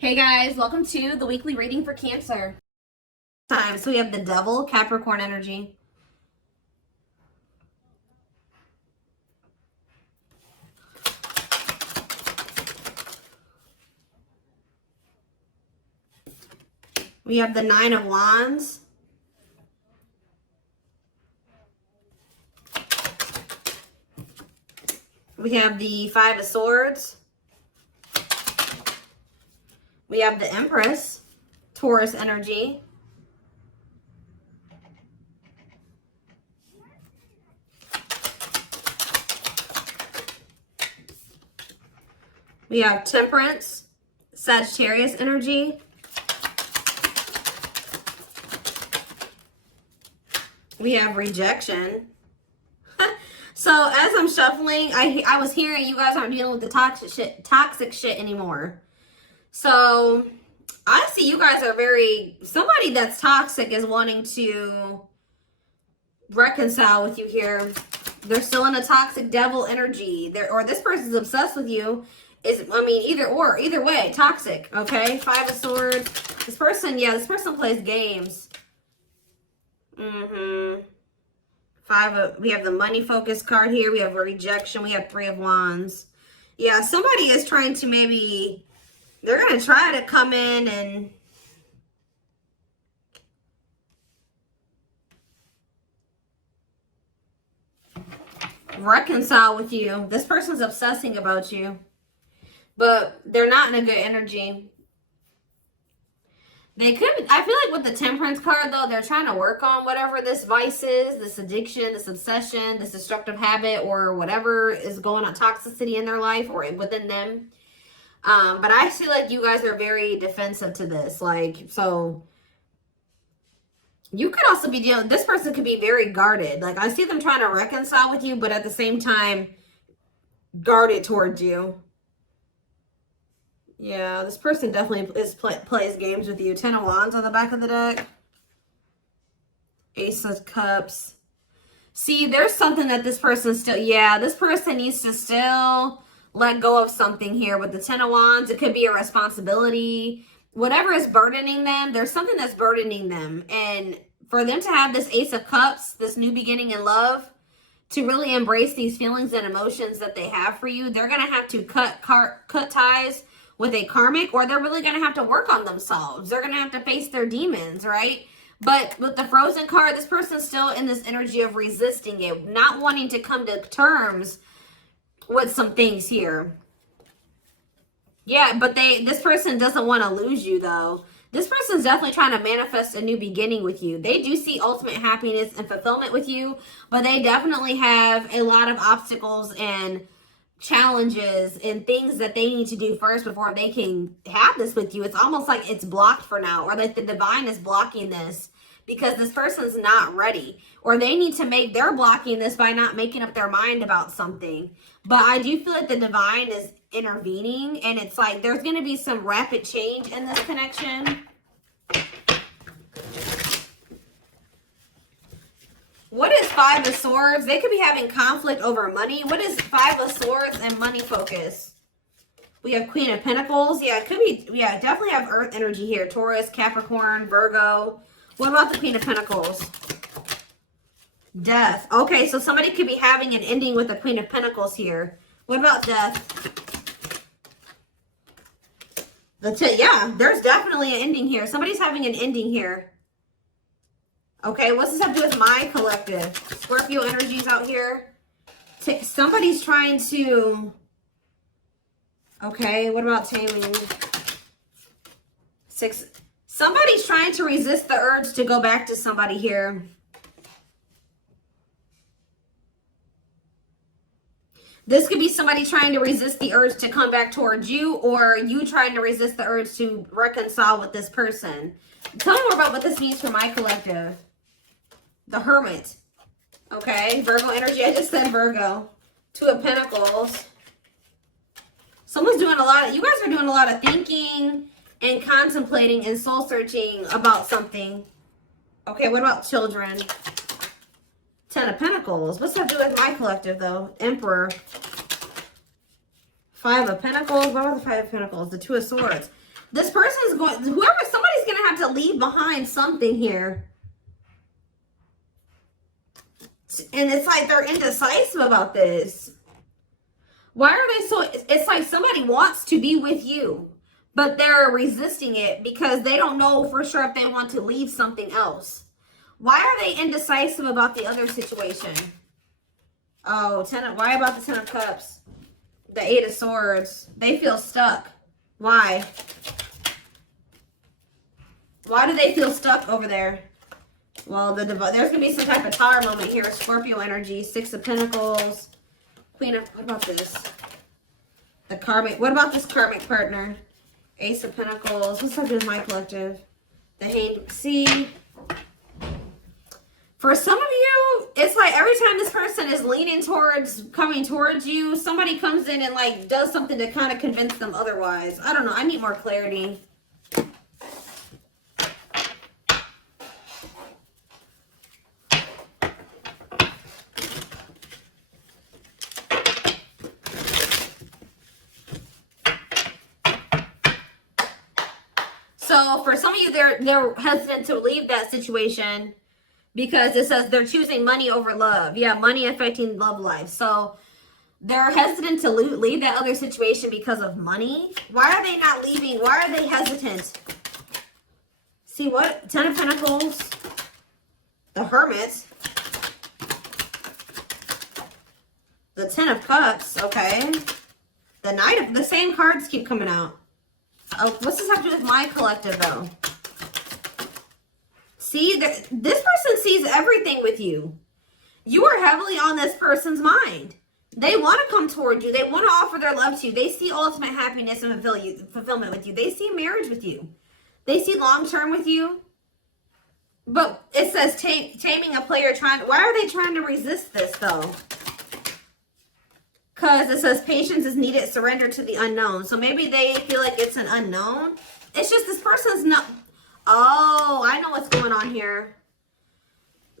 Hey guys, welcome to the weekly reading for Cancer. So we have the Devil, Capricorn energy. We have the Nine of Wands. We have the Five of Swords. We have the Empress, Taurus energy. We have Temperance, Sagittarius energy. We have Rejection. So as I'm shuffling, I was hearing you guys aren't dealing with the toxic shit anymore. So I see you guys are somebody that's toxic is wanting to reconcile with you here. They're still in a toxic devil energy. Or this person's obsessed with you. Either way, toxic, okay? Five of Swords. This person plays games. We have the money focus card here. We have a Rejection. We have Three of Wands. Yeah, somebody is trying to they're going to try to come in and reconcile with you. This person's obsessing about you, but they're not in a good energy. I feel like with the Temperance card, though, they're trying to work on whatever this vice is, this addiction, this obsession, this destructive habit, or whatever is going on, toxicity in their life or within them. But I feel like you guys are very defensive to this. So you could also be this person could be very guarded. I see them trying to reconcile with you, but at the same time, guarded towards you. Yeah, this person definitely plays games with you. Ten of Wands on the back of the deck. Ace of Cups. See, there's something that this person this person needs to still let go of something here with the Ten of Wands. It could be a responsibility. Whatever is burdening them, there's something that's burdening them. And for them to have this Ace of Cups, this new beginning in love, to really embrace these feelings and emotions that they have for you, they're going to have to cut ties with a karmic, or they're really going to have to work on themselves. They're going to have to face their demons, right? But with the Frozen card, this person's still in this energy of resisting it, not wanting to come to terms with some things here. Yeah, but this person doesn't want to lose you, though. This person's definitely trying to manifest a new beginning with you. They do see ultimate happiness and fulfillment with you, but they definitely have a lot of obstacles and challenges and things that they need to do first before they can have this with you. It's almost like it's blocked for now, or like the divine is blocking this because this person's not ready, or they're blocking this by not making up their mind about something. But I do feel like the divine is intervening, and it's like there's going to be some rapid change in this connection. What is Five of Swords? They could be having conflict over money. What is Five of Swords and money focus? We have Queen of Pentacles. Yeah, it could be. Yeah, definitely have Earth energy here. Taurus, Capricorn, Virgo. What about the Queen of Pentacles? Death. Okay, so somebody could be having an ending with the Queen of Pentacles here. What about death? Yeah, there's definitely an ending here. Somebody's having an ending here. Okay, what's this have to do with my collective? Scorpio energies out here. Somebody's trying to... Okay, what about taming? Somebody's trying to resist the urge to go back to somebody here. This could be somebody trying to resist the urge to come back towards you, or you trying to resist the urge to reconcile with this person. Tell me more about what this means for my collective. The Hermit. Okay, Virgo energy. I just said Virgo. Two of Pentacles. Someone's doing you guys are doing a lot of thinking and contemplating and soul searching about something. Okay, what about children? Ten of Pentacles. What's that do with my collective, though? Emperor. Five of Pentacles. What about the Five of Pentacles? The Two of Swords. This person's going, somebody's going to have to leave behind something here. And it's like they're indecisive about this. Why are they so, it's like somebody wants to be with you, but they're resisting it because they don't know for sure if they want to leave something else. Why are they indecisive about the other situation? Oh, why about the 10 of Cups? The 8 of Swords. They feel stuck. Why? Why do they feel stuck over there? Well, there's going to be some type of tower moment here. Scorpio energy. 6 of Pentacles. Queen of... What about this? The Karmic... What about this Karmic partner? Ace of Pentacles. What's up with my collective? The Hanged... See? For some of you, it's like every time this person is leaning towards, coming towards you, somebody comes in and like does something to kind of convince them otherwise. I don't know. I need more clarity. So for some of you, they're hesitant to leave that situation because it says they're choosing money over love. Yeah, money affecting love life. So they're hesitant to leave that other situation because of money. Why are they not leaving? Why are they hesitant? See what? 10 of Pentacles. The Hermit. The 10 of Cups. Okay. The Knight of... The same cards keep coming out. Oh, what's this have to do with my collective, though? See, this person sees everything with you. You are heavily on this person's mind. They want to come toward you. They want to offer their love to you. They see ultimate happiness and fulfillment with you. They see marriage with you. They see long-term with you. But it says taming a player trying... Why are they trying to resist this, though? Because it says patience is needed, surrender to the unknown. So maybe they feel like it's an unknown. It's just this person's not... Oh, I know what's going on here.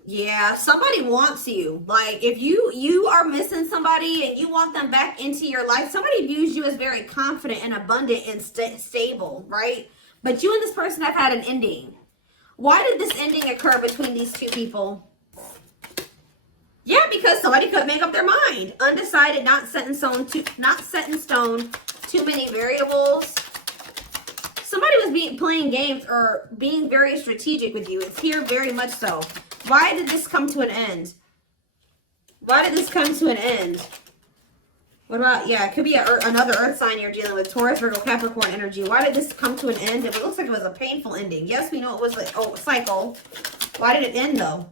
Yeah, somebody wants you. Like, if you are missing somebody and you want them back into your life, somebody views you as very confident and abundant and stable, right? But you and this person have had an ending. Why did this ending occur between these two people? Yeah, because somebody could make up their mind. Undecided, not set in stone, too many variables. Somebody was playing games or being very strategic with you. It's here very much so. Why did this come to an end? Why did this come to an end? What about, yeah, it could be another earth sign you're dealing with. Taurus, Virgo, Capricorn energy. Why did this come to an end? It looks like it was a painful ending. Yes, we know it was a cycle. Why did it end, though?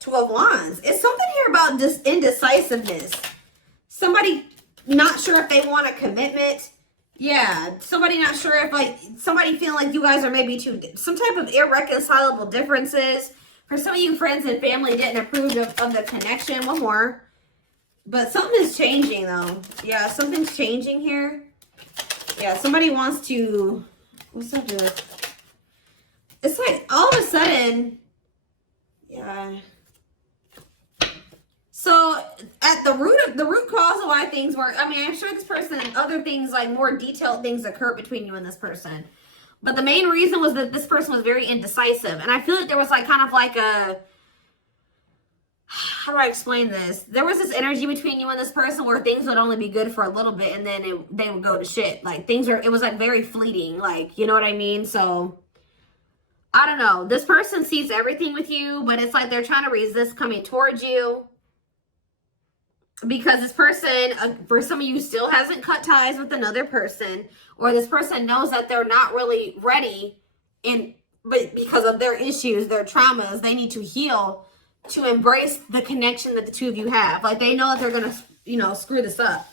2 of Wands. It's something here about this indecisiveness. Somebody not sure if they want a commitment. Yeah, somebody not sure if, like, somebody feeling like you guys are maybe some type of irreconcilable differences. For some of you, friends and family didn't approve of the connection. One more. But something is changing, though. Yeah, something's changing here. Yeah, somebody wants to... What's that do? It's like, all of a sudden... Yeah... So, at the root cause of why things work, I mean, I'm sure this person and other things, like more detailed things occur between you and this person. But the main reason was that this person was very indecisive. And I feel like there was like kind of like a, how do I explain this? There was this energy between you and this person where things would only be good for a little bit and then they would go to shit. Like it was like very fleeting, like, you know what I mean? So, I don't know. This person sees everything with you, but it's like they're trying to resist coming towards you. Because this person, for some of you, still hasn't cut ties with another person. Or this person knows that they're not really ready. But because of their issues, their traumas, they need to heal to embrace the connection that the two of you have. Like, they know that they're going to, you know, screw this up.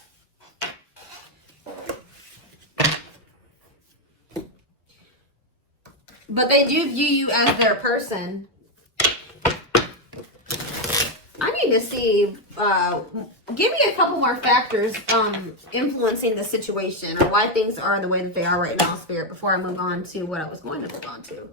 But they do view you as their person. I need to see, give me a couple more factors influencing the situation or why things are the way that they are right now, Spirit, before I move on to what I was going to move on to.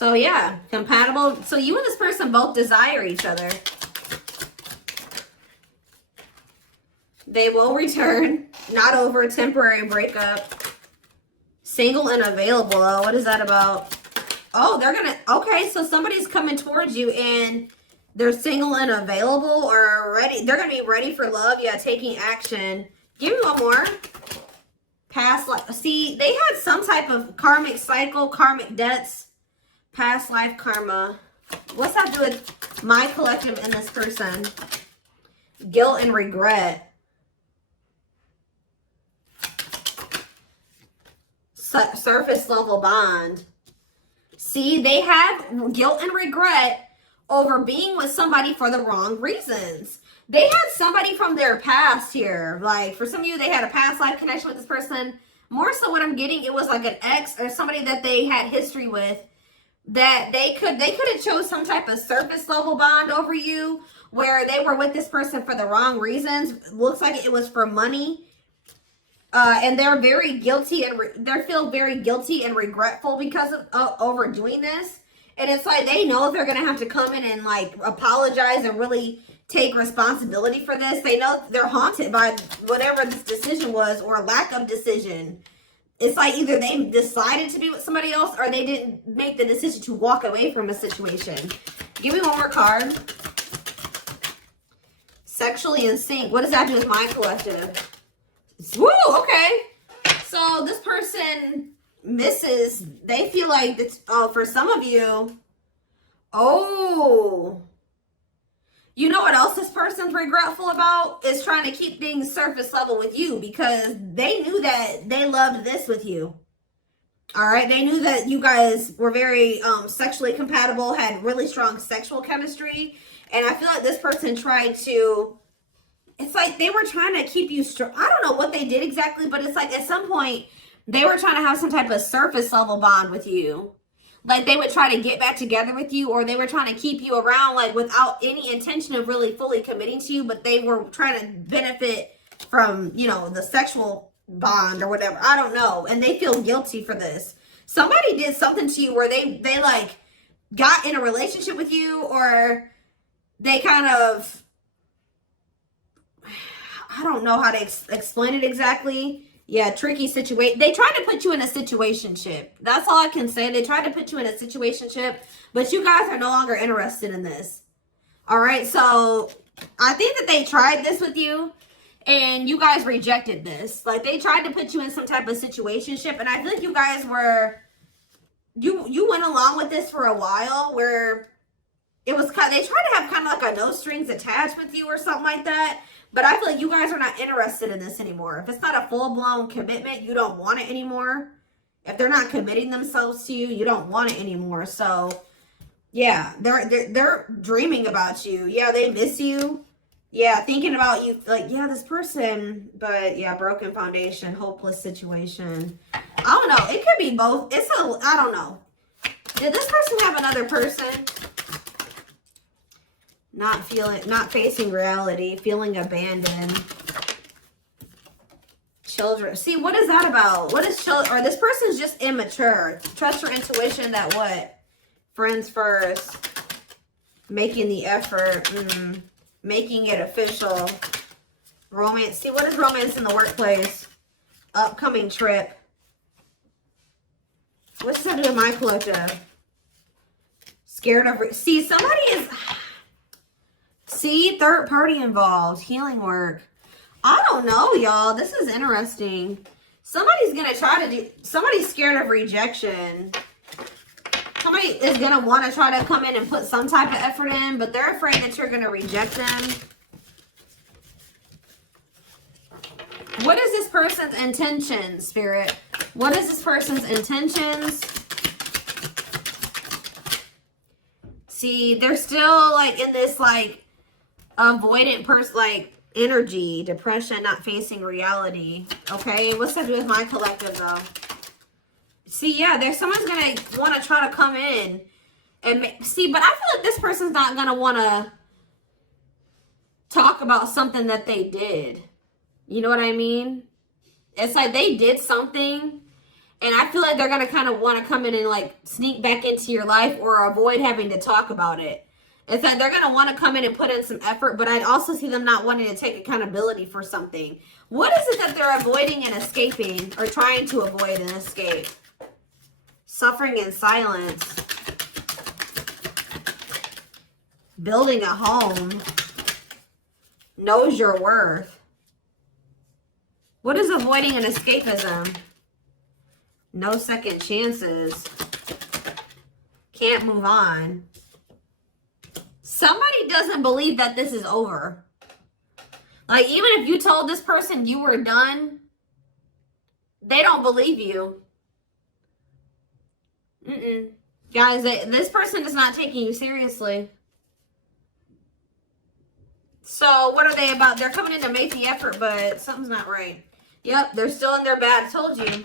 So yeah, compatible. So you and this person both desire each other. They will return. Not over a temporary breakup. Single and available, though. What is that about? Oh, they're gonna... Okay, so somebody's coming towards you and they're single and available or ready. They're gonna be ready for love. Yeah, taking action. Give me one more. Past life. See, they had some type of karmic cycle, karmic debts, past life karma. What's that do with my collective and this person? Guilt and regret. Surface level bond. See, they have guilt and regret over being with somebody for the wrong reasons. They had somebody from their past here. Like, for some of you, they had a past life connection with this person. More so what I'm getting, it was like an ex or somebody that they had history with, that they could have chose some type of surface level bond over you, where they were with this person for the wrong reasons. Looks like it was for money. And they're very guilty and they feel very guilty and regretful because of overdoing this. And it's like they know they're going to have to come in and like apologize and really take responsibility for this. They know they're haunted by whatever this decision was or lack of decision. It's like either they decided to be with somebody else or they didn't make the decision to walk away from a situation. Give me one more card. Sexually in sync. What does that do with my collective? Woo, okay. So this person misses, they feel like it's, oh, for some of you, oh, you know what else this person's regretful about? Is trying to keep things surface level with you because they knew that they loved this with you. All right. They knew that you guys were very sexually compatible, had really strong sexual chemistry. And I feel like this person tried to, it's like they were trying to keep you strong. I don't know what they did exactly, but it's like at some point they were trying to have some type of surface level bond with you. Like they would try to get back together with you, or they were trying to keep you around like without any intention of really fully committing to you, but they were trying to benefit from, you know, the sexual bond or whatever. I don't know. And they feel guilty for this. Somebody did something to you where they like got in a relationship with you, or they kind of, I don't know how to explain it exactly. Yeah, tricky situation. They tried to put you in a situationship. That's all I can say. They tried to put you in a situationship, but you guys are no longer interested in this. All right, so I think that they tried this with you, and you guys rejected this. Like, they tried to put you in some type of situationship, and I feel like you guys were, you went along with this for a while, where it was kind of, they tried to have kind of like a no strings attached with you or something like that. But I feel like you guys are not interested in this anymore. If it's not a full-blown commitment, you don't want it anymore. If they're not committing themselves to you, you don't want it anymore. So, yeah, they're dreaming about you. Yeah, they miss you. Yeah, thinking about you. Like, yeah, this person. But, yeah, broken foundation, hopeless situation. I don't know. It could be both. I don't know. Did this person have another person? Not facing reality, feeling abandoned. Children. See, what is that about? What is children? Or this person's just immature. Trust your intuition that what? Friends first. Making the effort. Making it official. Romance. See, what is romance in the workplace? Upcoming trip. What's that do with my collective? Scared of... See, somebody is... See, third party involved. Healing work. I don't know, y'all. This is interesting. Somebody's going to try to do... Somebody's scared of rejection. Somebody is going to want to try to come in and put some type of effort in, but they're afraid that you're going to reject them. What is this person's intentions, Spirit? What is this person's intentions? See, they're still like in this like avoidant person, like energy, depression, not facing reality. Okay, what's that do with my collective though? See, yeah, there's someone's gonna want to try to come in and see, but I feel like this person's not gonna want to talk about something that they did. You know what I mean? It's like they did something And I feel like they're going to kind of want to come in and like sneak back into your life or avoid having to talk about it. It's that they're going to want to come in and put in some effort, but I'd also see them not wanting to take accountability for something. What is it that they're avoiding and escaping, or trying to avoid and escape? Suffering in silence. Building a home. Knows your worth. What is avoiding and escapism? No second chances. Can't move on. Somebody doesn't believe that this is over. Like, even if you told this person you were done, they don't believe you. Guys, this person is not taking you seriously. So, what are they about? They're coming in to make the effort, but something's not right. Yep, they're still in their bad. I told you.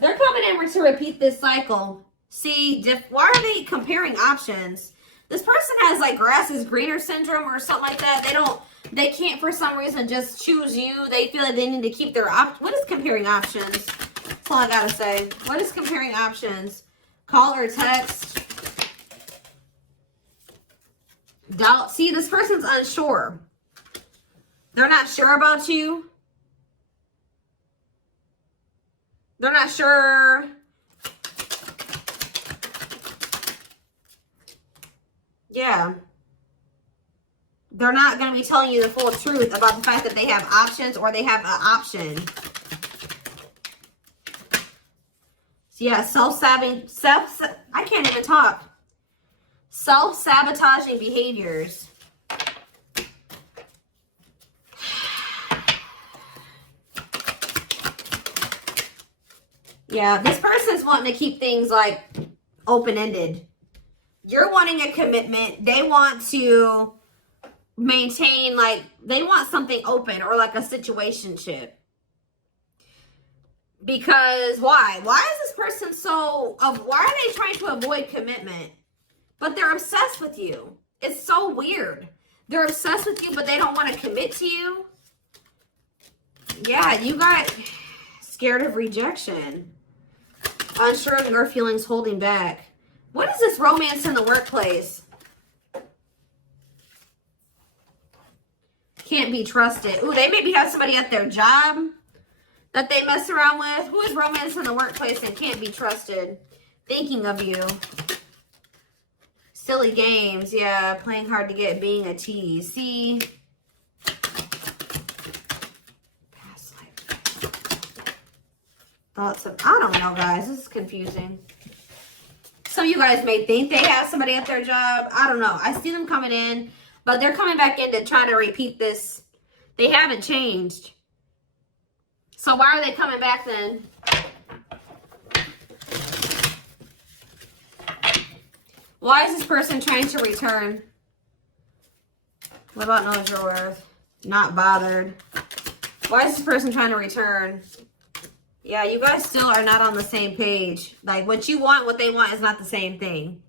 They're coming in to repeat this cycle. See, why are they comparing options? This person has like grass is greener syndrome or something like that. They can't for some reason just choose you. They feel like they need to keep their What is comparing options? That's all I gotta say. What is comparing options? Call or text? Doubt. See, this person's unsure. They're not sure about you. They're not sure. Yeah. They're not going to be telling you the full truth about the fact that they have options or they have an option. So yeah, I can't even talk. Self-sabotaging behaviors. Yeah, this person's wanting to keep things like open-ended. You're wanting a commitment. They want to maintain, like, they want something open or like a situationship. Because why? Why is this person why are they trying to avoid commitment? But they're obsessed with you. It's so weird. They're obsessed with you, but they don't want to commit to you. Yeah, you got scared of rejection. Unsure of your feelings, holding back. What is this romance in the workplace? Can't be trusted. Ooh, they maybe have somebody at their job that they mess around with. Who is romance in the workplace and can't be trusted? Thinking of you. Silly games. Yeah, playing hard to get, being a tease. See? Past life. Thoughts of... I don't know, guys. This is confusing. Some of you guys may think they have somebody at their job. I don't know. I see them coming in, but they're coming back in to try to repeat this. They haven't changed. So why are they coming back then? Why is this person trying to return? What about knows your worth? Not bothered. Why is this person trying to return? Yeah, you guys still are not on the same page. Like, what you want, what they want is not the same thing.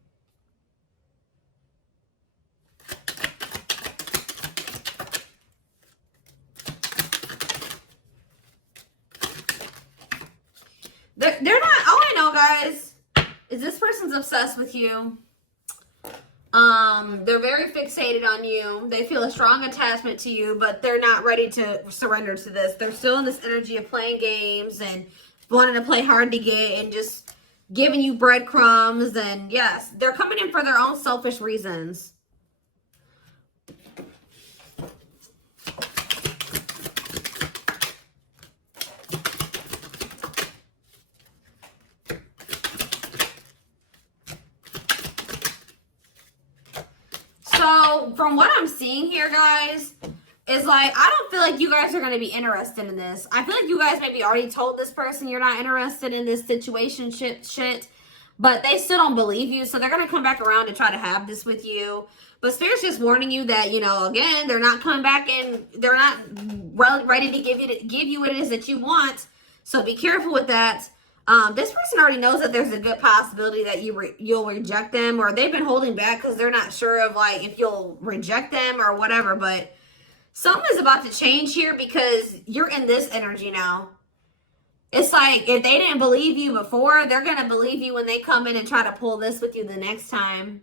They're not, all I know, guys, is this person's obsessed with you. They're very fixated on you. They feel a strong attachment to you, but they're not ready to surrender to this. They're still in this energy of playing games and wanting to play hard to get and just giving you breadcrumbs. And yes, they're coming in for their own selfish reasons. So from what I'm seeing here, guys, is like, I don't feel like you guys are going to be interested in this. I feel like you guys maybe already told this person you're not interested in this situation shit, but they still don't believe you. So they're going to come back around to try to have this with you. But Spirit's just warning you that, you know, again, they're not coming back and they're not ready to give you what it is that you want. So be careful with that. This person already knows that there's a good possibility that you'll reject them, or they've been holding back because they're not sure of like if you'll reject them or whatever. But something is about to change here because you're in this energy now. It's like, if they didn't believe you before, they're going to believe you when they come in and try to pull this with you the next time.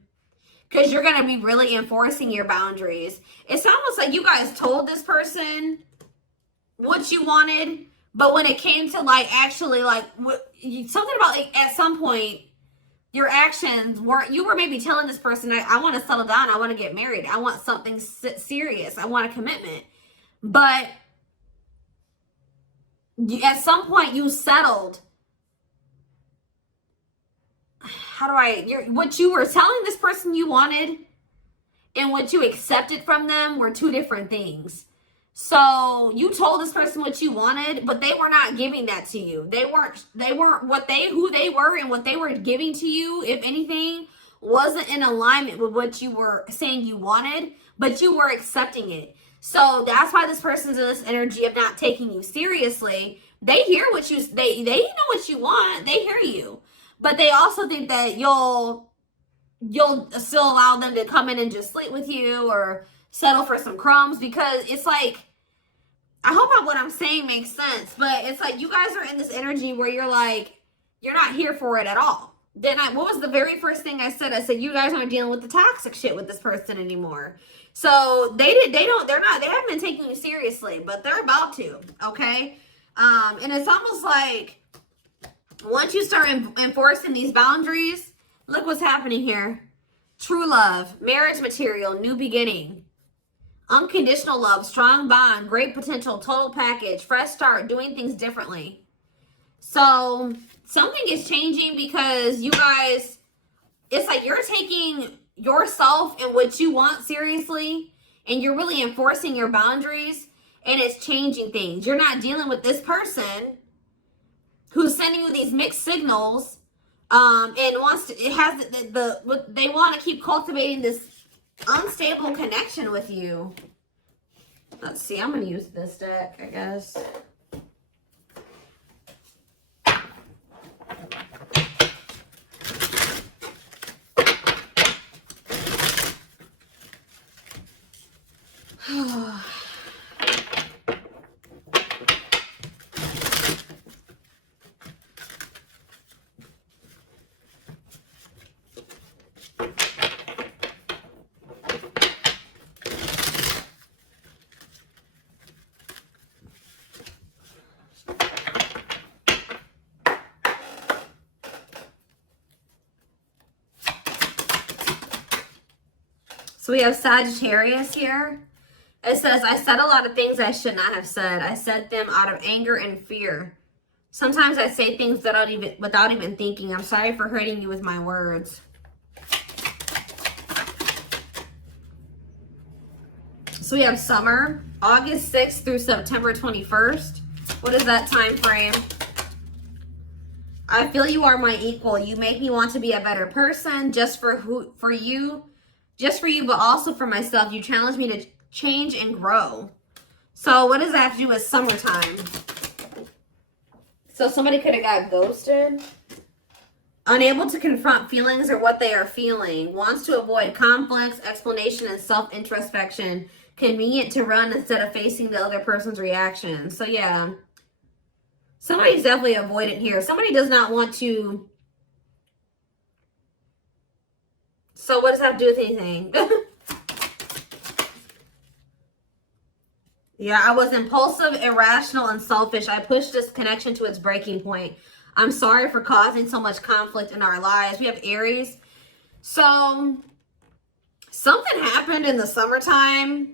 Because you're going to be really enforcing your boundaries. It's almost like you guys told this person what you wanted, but when it came to like actually like something about like at some point your actions were, you were maybe telling this person, I want to settle down, I want to get married, I want something serious, I want a commitment. But at some point you settled. What you were telling this person you wanted and what you accepted from them were two different things. So you told this person what you wanted, but they were not giving that to you. They weren't who they were, and what they were giving to you, if anything, wasn't in alignment with what you were saying you wanted, but you were accepting it. So that's why this person's in this energy of not taking you seriously. They hear what they know what you want. They hear you. But they also think that you'll still allow them to come in and just sleep with you or settle for some crumbs, because it's like, I hope what I'm saying makes sense, but it's like you guys are in this energy where you're like, you're not here for it at all. Then what was the very first thing I said? I said, you guys aren't dealing with the toxic shit with this person anymore. So they haven't been taking you seriously, but they're about to, okay? And it's almost like, once you start enforcing these boundaries, look what's happening here. True love, marriage material, new beginning, unconditional love, strong bond, great potential, total package, fresh start, doing things differently. So something is changing because you guys, it's like you're taking yourself and what you want seriously, and you're really enforcing your boundaries, and it's changing things. You're not dealing with this person who's sending you these mixed signals, and they want to keep cultivating this unstable connection with you. Let's see, I'm going to use this deck, I guess. So we have Sagittarius here. It says, I said a lot of things I should not have said. I said them out of anger and fear. Sometimes I say things without even thinking. I'm sorry for hurting you with my words. So we have summer, August 6th through September 21st. What is that time frame? I feel you are my equal. You make me want to be a better person just for you, but also for myself. You challenge me to change and grow. So what does that have to do with summertime? So somebody could have got ghosted. Unable to confront feelings or what they are feeling. Wants to avoid conflicts, explanation, and self-introspection. Convenient to run instead of facing the other person's reaction. So yeah. Somebody's definitely avoidant here. Somebody does not want to. So what does that have to do with anything? Yeah, I was impulsive, irrational, and selfish. I pushed this connection to its breaking point. I'm sorry for causing so much conflict in our lives. We have Aries. So something happened in the summertime.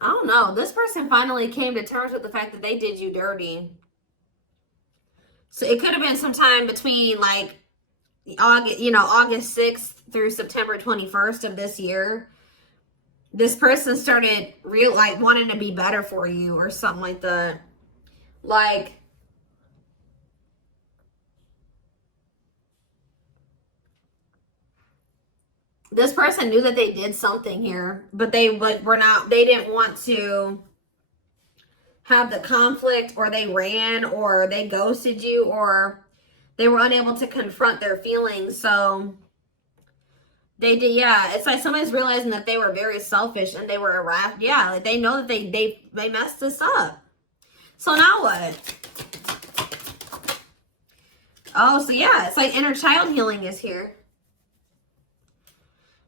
I don't know. This person finally came to terms with the fact that they did you dirty. So it could have been sometime between like August 6th through September 21st of this year. This person started wanting to be better for you or something like that. Like, this person knew that they did something here, but they didn't want to have the conflict, or they ran, or they ghosted you, or they were unable to confront their feelings. So They did, yeah. It's like somebody's realizing that they were very selfish and they were irrational. Yeah, like they know that they messed this up. So now what? Oh, so yeah, it's like inner child healing is here.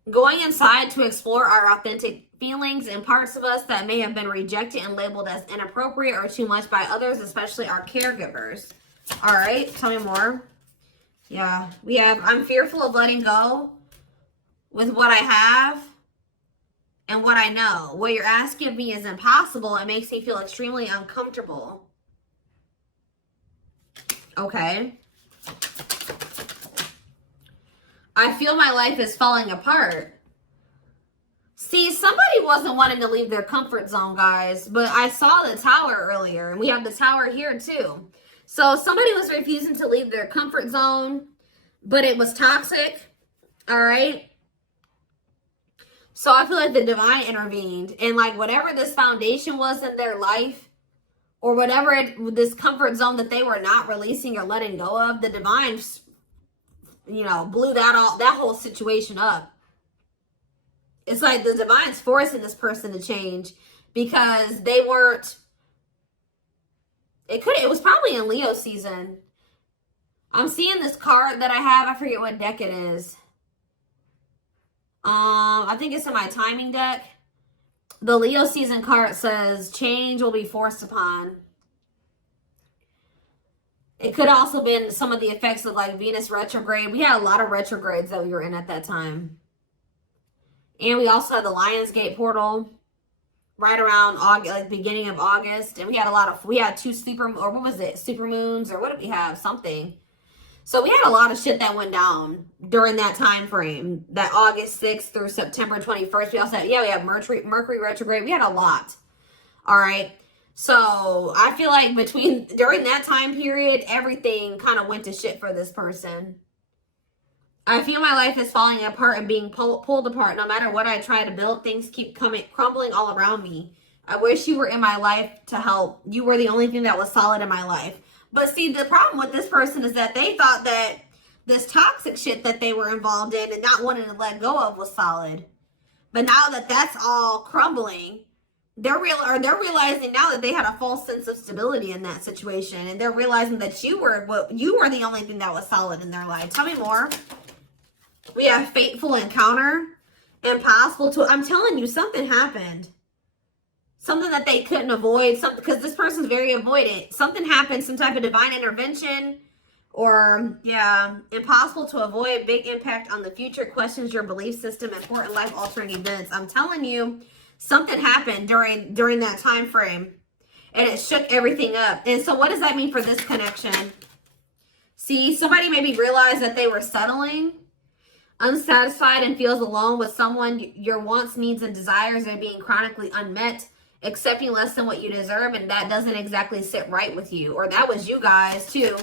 Going inside to explore our authentic feelings and parts of us that may have been rejected and labeled as inappropriate or too much by others, especially our caregivers. All right, tell me more. Yeah, we have, I'm fearful of letting go with what I have and what I know. What you're asking of me is impossible. It makes me feel extremely uncomfortable. Okay. I feel my life is falling apart. See, somebody wasn't wanting to leave their comfort zone, guys, but I saw the tower earlier, and we have the tower here too. So somebody was refusing to leave their comfort zone, but it was toxic, all right? So I feel like the divine intervened, and like whatever this foundation was in their life, or whatever this comfort zone that they were not releasing or letting go of, the divine, you know, blew that whole situation up. It's like the divine's forcing this person to change because they weren't, it was probably in Leo season. I'm seeing this card that I have, I forget what deck it is. I think it's in my timing deck. The Leo season card says change will be forced upon. It could also been some of the effects of like Venus retrograde. We had a lot of retrogrades that we were in at that time. And we also had the Lionsgate portal right around August, like beginning of August. And we had two super, or what was it? Super moons, or what did we have? Something. So we had a lot of shit that went down during that time frame, that August 6th through September 21st. We also had, we had Mercury retrograde. We had a lot. All right. So I feel like during that time period, everything kind of went to shit for this person. I feel my life is falling apart and being pulled apart. No matter what I try to build, things keep crumbling all around me. I wish you were in my life to help. You were the only thing that was solid in my life. But see, the problem with this person is that they thought that this toxic shit that they were involved in and not wanting to let go of was solid. But now that that's all crumbling, they're realizing now that they had a false sense of stability in that situation, and they're realizing that you were the only thing that was solid in their life. Tell me more. We have fateful encounter, impossible to. I'm telling you, something happened. Something that they couldn't avoid. Something, because this person's very avoidant. Something happened. Some type of divine intervention, or impossible to avoid. Big impact on the future. Questions your belief system. Important life altering events. I'm telling you. Something happened during that time frame, and it shook everything up. And so what does that mean for this connection? See, somebody maybe realized that they were settling, unsatisfied, and feels alone with someone. Your wants, needs, and desires are being chronically unmet, accepting less than what you deserve, and that doesn't exactly sit right with you. Or that was you guys, too.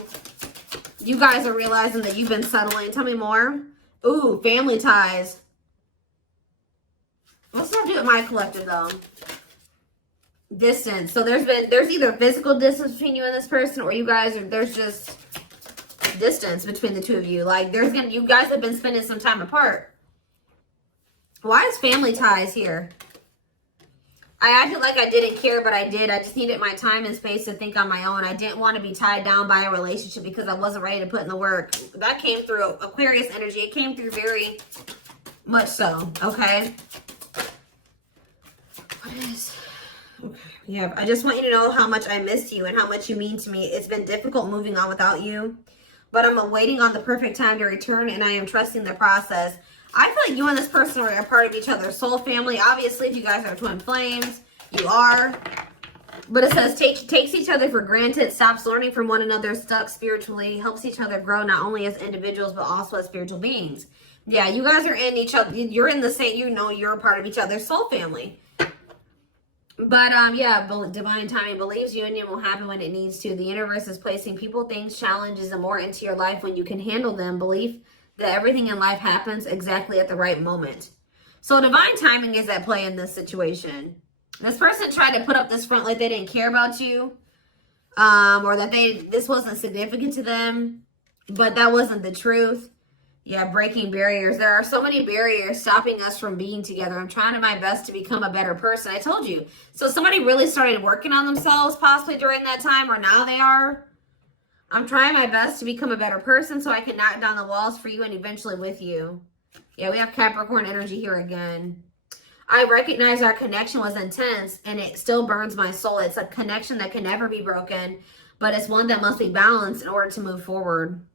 You guys are realizing that you've been settling. Tell me more. Ooh, family ties. What's that do with my collective, though? Distance. So there's either physical distance between you and this person, or you guys there's just distance between the two of you. Like you guys have been spending some time apart. Why is family ties here? I acted like I didn't care, but I did. I just needed my time and space to think on my own. I didn't want to be tied down by a relationship because I wasn't ready to put in the work. That came through Aquarius energy. It came through very much so, okay? Okay. Yeah, I just want you to know how much I miss you and how much you mean to me. It's been difficult moving on without you, but I'm waiting on the perfect time to return, and I am trusting the process. I feel like you and this person are a part of each other's soul family. Obviously, if you guys are twin flames, you are. But it says takes each other for granted, stops learning from one another, stuck spiritually, helps each other grow not only as individuals but also as spiritual beings. Yeah, you guys are in each other. You're in the same. You're a part of each other's soul family. But, divine timing believes union will happen when it needs to. The universe is placing people, things, challenges, and more into your life when you can handle them. Belief that everything in life happens exactly at the right moment. So divine timing is at play in this situation. This person tried to put up this front like they didn't care about you, or that this wasn't significant to them, but that wasn't the truth. Yeah, breaking barriers. There are so many barriers stopping us from being together. I'm trying my best to become a better person. I told you. So somebody really started working on themselves possibly during that time, or now they are. I'm trying my best to become a better person so I can knock down the walls for you and eventually with you. Yeah, we have Capricorn energy here again. I recognize our connection was intense and it still burns my soul. It's a connection that can never be broken, but it's one that must be balanced in order to move forward.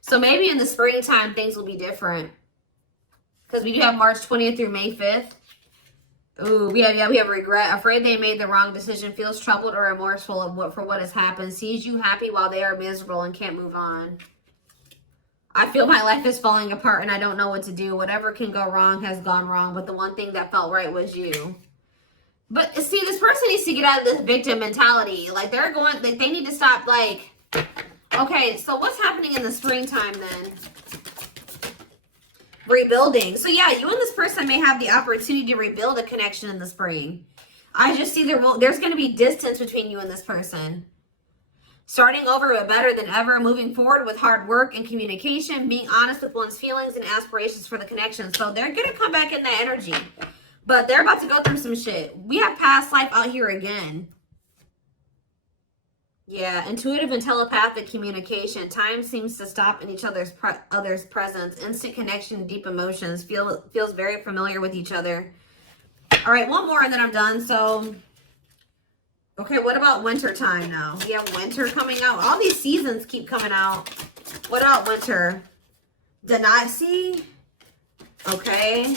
So maybe in the springtime, things will be different. Because we do have March 20th through May 5th. Ooh, we have regret. Afraid they made the wrong decision. Feels troubled or remorseful of for what has happened. Sees you happy while they are miserable and can't move on. I feel my life is falling apart and I don't know what to do. Whatever can go wrong has gone wrong. But the one thing that felt right was you. But see, this person needs to get out of this victim mentality. Like they need to stop like... Okay, so what's happening in the springtime then? Rebuilding. So yeah, you and this person may have the opportunity to rebuild a connection in the spring. I just see there's going to be distance between you and this person. Starting over but better than ever, moving forward with hard work and communication, being honest with one's feelings and aspirations for the connection. So they're going to come back in that energy. But they're about to go through some shit. We have past life out here again. Yeah, intuitive and telepathic communication. Time seems to stop in each other's presence. Instant connection, deep emotions. Feels very familiar with each other. All right, one more and then I'm done. So, okay, what about winter time now? We have winter coming out. All these seasons keep coming out. What about winter? See? Okay.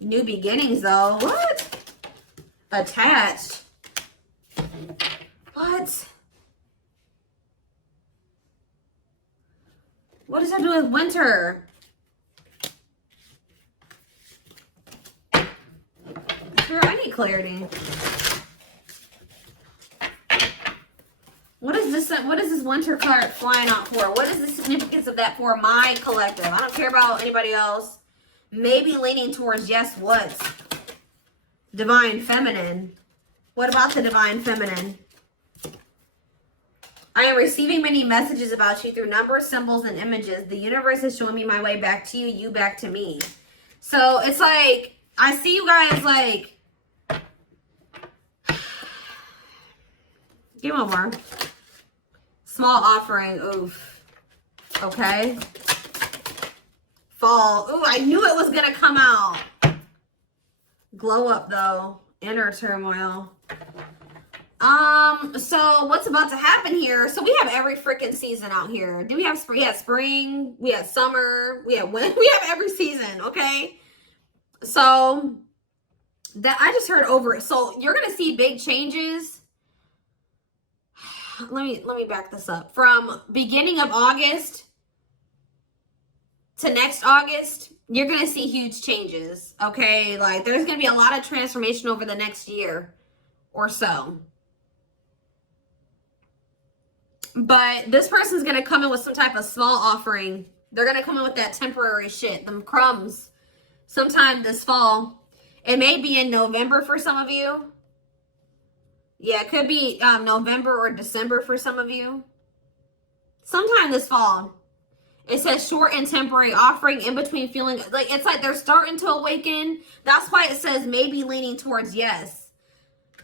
New beginnings though. What? Attached. What? What does that do with winter? Sure, I need clarity. What is this? What is this winter card flying out for? What is the significance of that for my collective? I don't care about anybody else. Maybe leaning towards yes, what? Divine feminine. What about the divine feminine? I am receiving many messages about you through numbers, symbols, and images. The universe is showing me my way back to you, you back to me. So it's like, I see you guys like, give me one more. Small offering, oof. Okay. Fall, ooh, I knew it was gonna come out. Glow up though, inner turmoil. So what's about to happen here? So we have every freaking season out here. Do we have spring? We have spring, we have summer, we have winter, we have every season, okay? So that I just heard over it. So you're gonna see big changes. Let me back this up. From beginning of August to next August, you're gonna see huge changes, okay? Like there's gonna be a lot of transformation over the next year or so. But this person's going to come in with some type of small offering. They're going to come in with that temporary shit, them crumbs, sometime this fall. It may be in November for some of you. Yeah, it could be November or December for some of you. Sometime this fall. It says short and temporary offering in between feeling. Like it's like they're starting to awaken. That's why it says maybe leaning towards yes.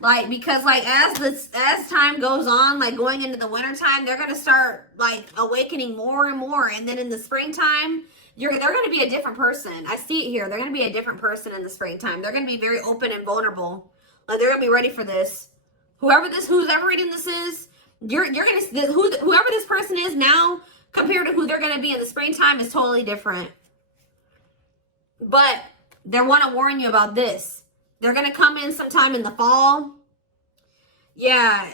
Like, because, like, as time goes on, like, going into the winter time, they're going to start, like, awakening more and more. And then in the springtime, they're going to be a different person. I see it here. They're going to be a different person in the springtime. They're going to be very open and vulnerable. Like, they're going to be ready for this. Whoever reading this is, you're going to, whoever this person is now, compared to who they're going to be in the springtime is totally different. But they want to warn you about this. They're going to come in sometime in the fall. Yeah.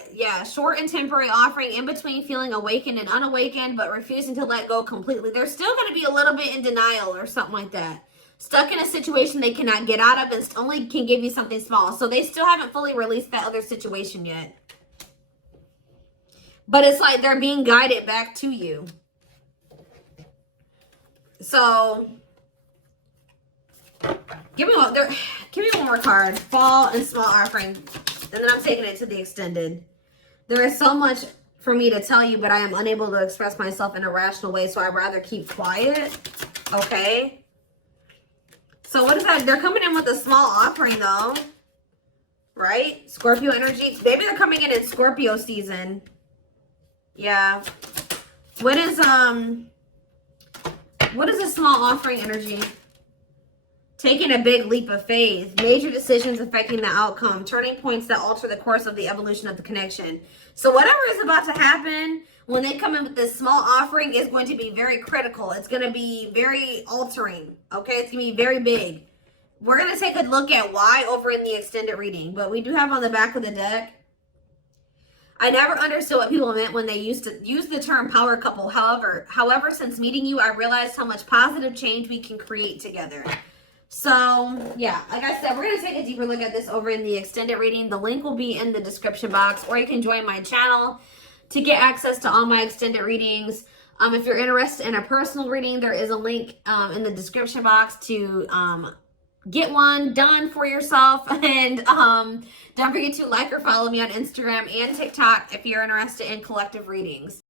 Short and temporary offering in between feeling awakened and unawakened, but refusing to let go completely. They're still going to be a little bit in denial or something like that. Stuck in a situation they cannot get out of and only can give you something small. So they still haven't fully released that other situation yet. But it's like they're being guided back to you. So... Give me one more card. Fall and small offering. And then I'm taking it to the extended. There is so much for me to tell you, but I am unable to express myself in a rational way, so I'd rather keep quiet. Okay. So what is that? They're coming in with a small offering though. Right? Scorpio energy. Maybe they're coming in Scorpio season. Yeah. What is a small offering energy? Taking a big leap of faith. Major decisions affecting the outcome. Turning points that alter the course of the evolution of the connection. So whatever is about to happen when they come in with this small offering is going to be very critical. It's going to be very altering. Okay? It's going to be very big. We're going to take a look at why over in the extended reading. But we do have on the back of the deck, I never understood what people meant when they used to use the term power couple. However, since meeting you, I realized how much positive change we can create together. So, yeah, like I said, we're going to take a deeper look at this over in the extended reading. The link will be in the description box, or you can join my channel to get access to all my extended readings. If you're interested in a personal reading, there is a link in the description box to get one done for yourself. And don't forget to like or follow me on Instagram and TikTok if you're interested in collective readings.